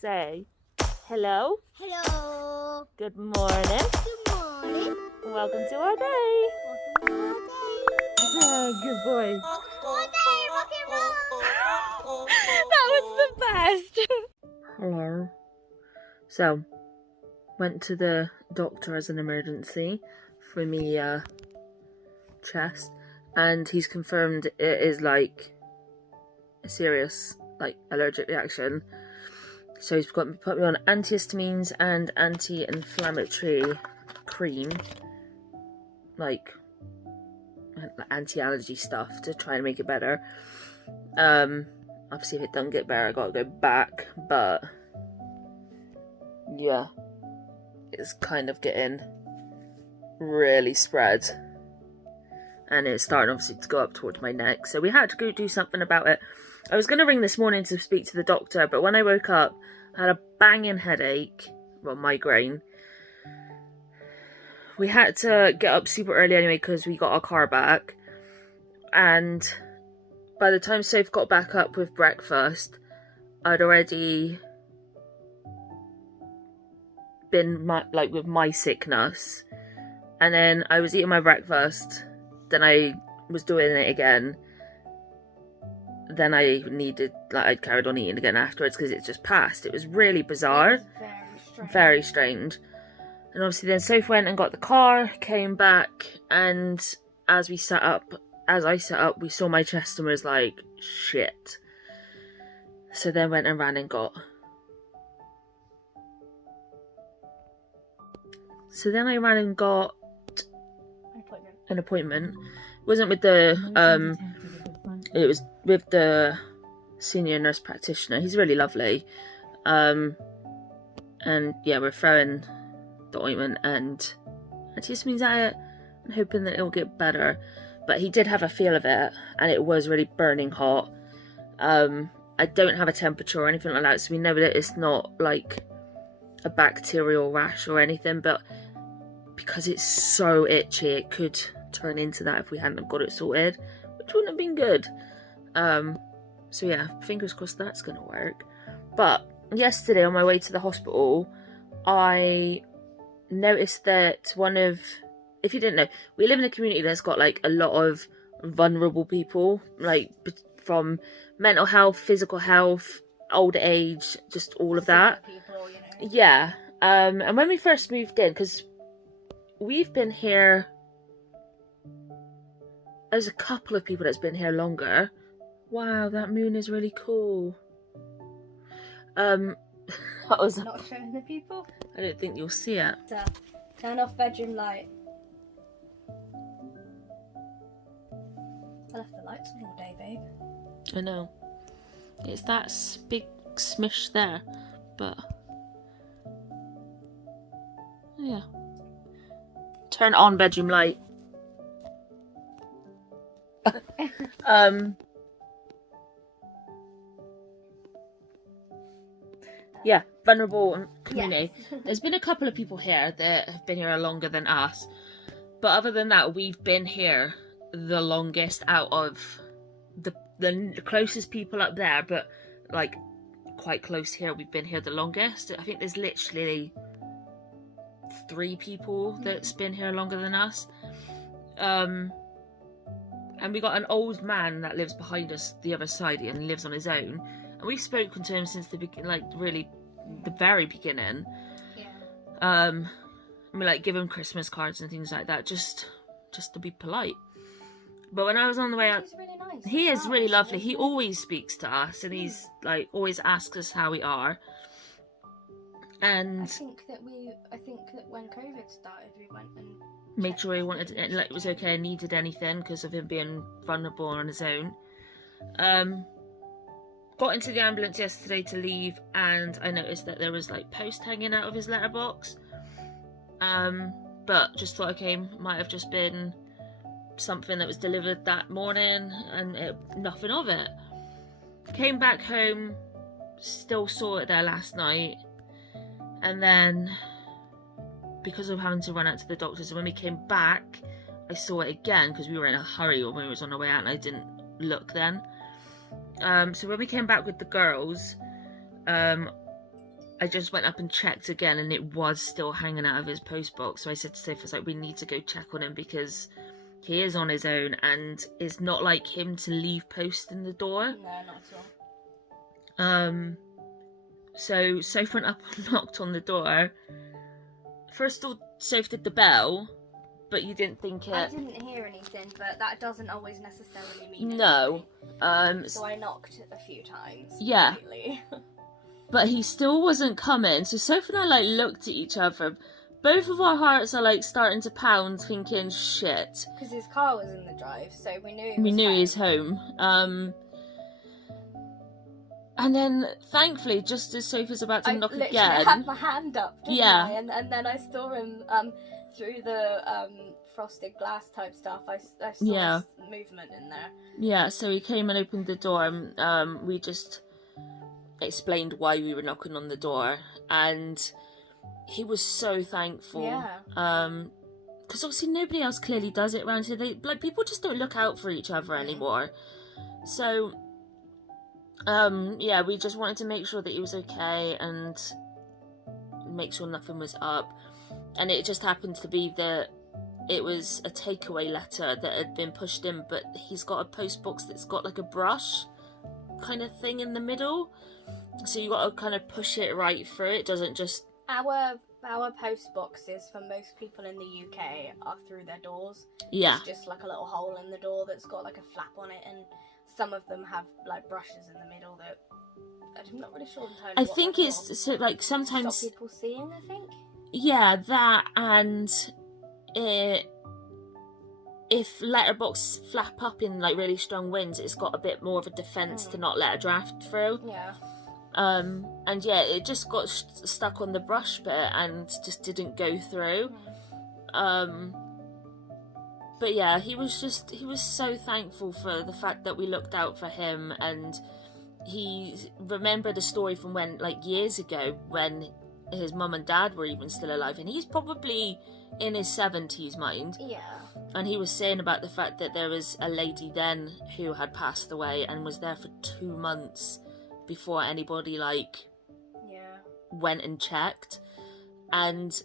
Say hello. Hello. Good morning. Good morning. Welcome to our day. Welcome to our day. Oh, good boy. Our day, rock and roll. That was the best. Hello. So, went to the doctor as an emergency for me chest, and he's confirmed it is like a serious allergic reaction. So he's put me on antihistamines and anti-inflammatory cream, like anti-allergy stuff to try and make it better. Obviously if it doesn't get better I gotta go back, but yeah, it's kind of getting really spread and it's starting obviously to go up towards my neck, so we had to go do something about it. I was going to ring this morning to speak to the doctor, but when I woke up I had a banging headache, well, migraine. We had to get up super early anyway because we got our car back, and by the time Soph got back up with breakfast I'd already been with my sickness, and then I was eating my breakfast, then I was doing it again, then I needed, I carried on eating again afterwards because it just passed. It was really bizarre. Very strange. And obviously then Soph went and got the car, came back, and as I sat up, we saw my chest and was like, shit. So then went and ran and got... So then I ran and got an appointment. It wasn't with the, it was with the senior nurse practitioner. He's really lovely. And yeah, we're throwing the ointment and antihistamines at it and hoping that it'll get better. But he did have a feel of it and it was really burning hot. I don't have a temperature or anything like that, so we know that it's not like a bacterial rash or anything, but because it's so itchy it could turn into that if we hadn't got it sorted, which wouldn't have been good. So yeah, fingers crossed that's gonna work. But yesterday on my way to the hospital I noticed that if you didn't know, we live in a community that's got like a lot of vulnerable people, like from mental health, physical health, old age, just all of that. People, you know. Yeah. And when we first moved in, because we've been here, there's a couple of people that's been here longer. Wow, that moon is really cool. That was Not showing the people. I don't think you'll see it. Turn off bedroom light. I left the lights on all day, babe. I know. It's that big smish there, but yeah. Turn on bedroom light. Yeah, vulnerable community. Yes. There's been a couple of people here that have been here longer than us, but other than that, we've been here the longest out of the closest people up there, but like quite close here. We've been here the longest. I think there's literally 3 people that's been here longer than us. And we got an old man that lives behind us the other side and lives on his own, and we've spoken to him since the very beginning. Yeah. And we give him Christmas cards and things like that, just to be polite. But when I was on the way out, He's really nice. he is really lovely. He always speaks to us, and he's always asks us how we are. And I think that when COVID started, we went and made sure he wanted it was okay and needed anything because of him being vulnerable on his own. Got into the ambulance yesterday to leave, and I noticed that there was post hanging out of his letterbox. But just thought, okay, might have just been something that was delivered that morning, and nothing of it. Came back home, still saw it there last night, and then because of having to run out to the doctors, and when we came back I saw it again because we were in a hurry when we was on our way out and I didn't look then. So when we came back with the girls, I just went up and checked again, and it was still hanging out of his postbox. So I said to Sophie, I was like, we need to go check on him, because he is on his own, and it's not like him to leave post in the door. No, not at all. So Sophie went up and knocked on the door. First of all, Sophie did the bell, but you didn't think it... I didn't hear anything, but that doesn't always necessarily mean No. anything. So I knocked a few times. Yeah. Completely. But he still wasn't coming, so Sophie and I, like, looked at each other. Both of our hearts are, like, starting to pound, thinking, shit. Because his car was in the drive, so we knew he was home. And then, thankfully, just as Sophie's about to knock again... I literally had my hand up, didn't yeah. I? And then I saw him through the frosted glass type stuff. I saw his movement in there. Yeah, so he came and opened the door, and we just explained why we were knocking on the door, and he was so thankful. Yeah. Because obviously nobody else clearly does it around here. People just don't look out for each other anymore. So, we just wanted to make sure that he was okay and make sure nothing was up. And it just happened to be that it was a takeaway letter that had been pushed in, but he's got a post box that's got like a brush kind of thing in the middle. So you got to kind of push it right through. It doesn't just... Our post boxes for most people in the UK are through their doors. Yeah. It's just like a little hole in the door that's got like a flap on it, and some of them have like brushes in the middle that I'm not really sure entirely. I think it's so, like, sometimes stop people seeing, I think. Yeah, that, and if letterbox flap up in like really strong winds, it's got a bit more of a defence to not let a draft through. Yeah. And yeah, it just got stuck on the brush bit and just didn't go through. But yeah, he was so thankful for the fact that we looked out for him, and he remembered a story from when, like, years ago, when his mum and dad were even still alive, and he's probably in his 70s, mind. Yeah. And he was saying about the fact that there was a lady then who had passed away and was there for 2 months before anybody, like, went and checked. And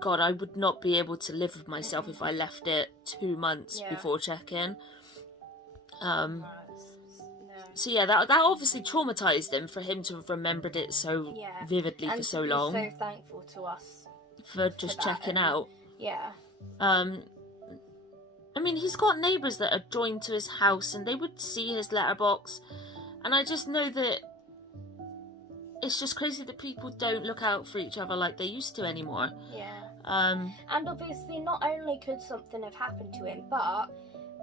God, I would not be able to live with myself if I left it 2 months before checking. So yeah, that obviously traumatised him, for him to have remembered it so vividly for so long. And so thankful to us for just checking out. Yeah. I mean, he's got neighbours that are joined to his house, and they would see his letterbox, and I just know that it's just crazy that people don't look out for each other like they used to anymore. Yeah. And obviously, not only could something have happened to him, but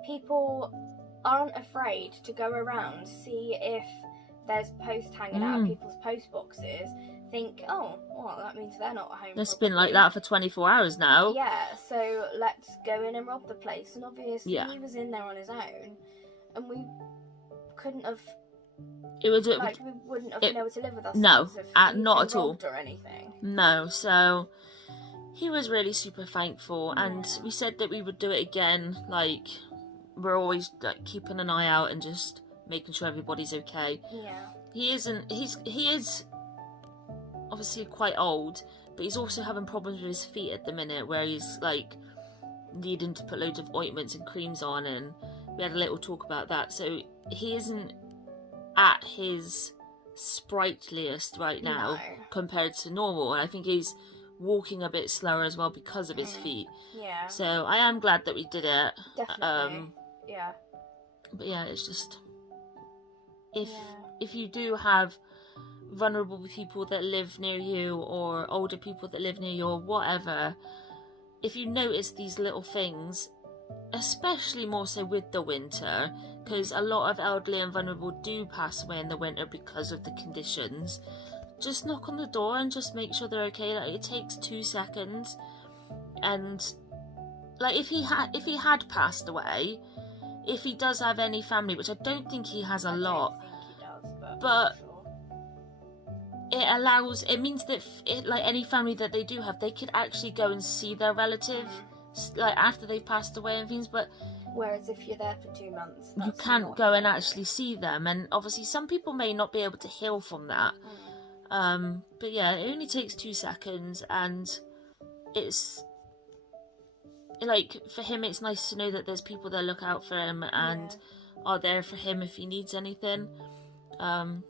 people aren't afraid to go around, see if there's post hanging out of people's post boxes, think, oh, well, that means they're not home. It's been like that for 24 hours now. Yeah, so let's go in and rob the place. And obviously he was in there on his own, and we couldn't have... we wouldn't have been able to live with us. No, not at all. Or anything. No, so he was really super thankful, and we said that we would do it again. Like, we're always like keeping an eye out and just making sure everybody's okay. Yeah. He is obviously quite old, but he's also having problems with his feet at the minute, where he's like needing to put loads of ointments and creams on, and we had a little talk about that. So he isn't at his sprightliest right now compared to normal, and I think he's walking a bit slower as well because of his feet. Yeah. So I am glad that we did it. Definitely. Yeah. But yeah, it's just if you do have vulnerable people that live near you, or older people that live near you, or whatever, if you notice these little things, especially more so with the winter, because a lot of elderly and vulnerable do pass away in the winter because of the conditions, just knock on the door and just make sure they're okay. Like, it takes 2 seconds. And like, if he had passed away, if he does have any family, which I don't think he has a lot, but it means that like any family that they do have, they could actually go and see their relative like after they've passed away and things. But whereas if you're there for 2 months, you can't go and actually see them, and obviously some people may not be able to heal from that. But yeah, it only takes 2 seconds, and it's like, for him, it's nice to know that there's people that look out for him and are there for him if he needs anything. And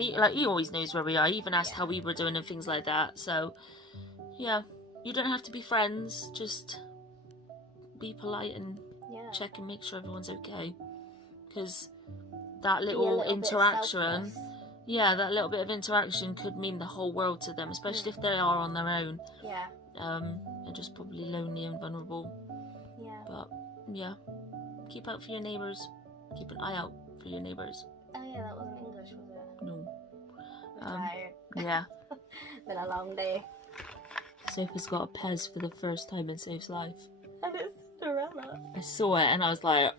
he always knows where we are. He even asked how we were doing and things like that. So yeah, you don't have to be friends, just be polite and check and make sure everyone's okay, because that little interaction, that little bit of interaction could mean the whole world to them, especially if they are on their own. And just probably lonely and vulnerable. But yeah, keep out for your neighbours. Keep an eye out for your neighbours. Oh yeah, that wasn't English, was it? No. I'm tired. Yeah. Been a long day. Sophie's got a Pez for the first time in Soph's life. And it's Cinderella. I saw it and I was like,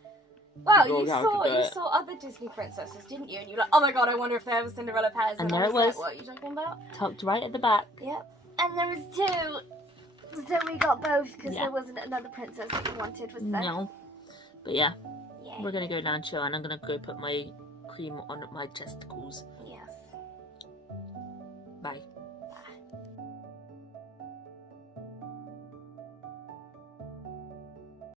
wow, you saw other Disney princesses, didn't you? And you were like, oh my god, I wonder if they have a Cinderella Pez. And there it was. Like, what are you talking about? Tucked right at the back. Yep. And there was 2. So we got both because there wasn't another princess that you wanted, was there? No. But yeah, we're going to go down chill, and I'm going to go put my cream on my testicles. Yes. Bye.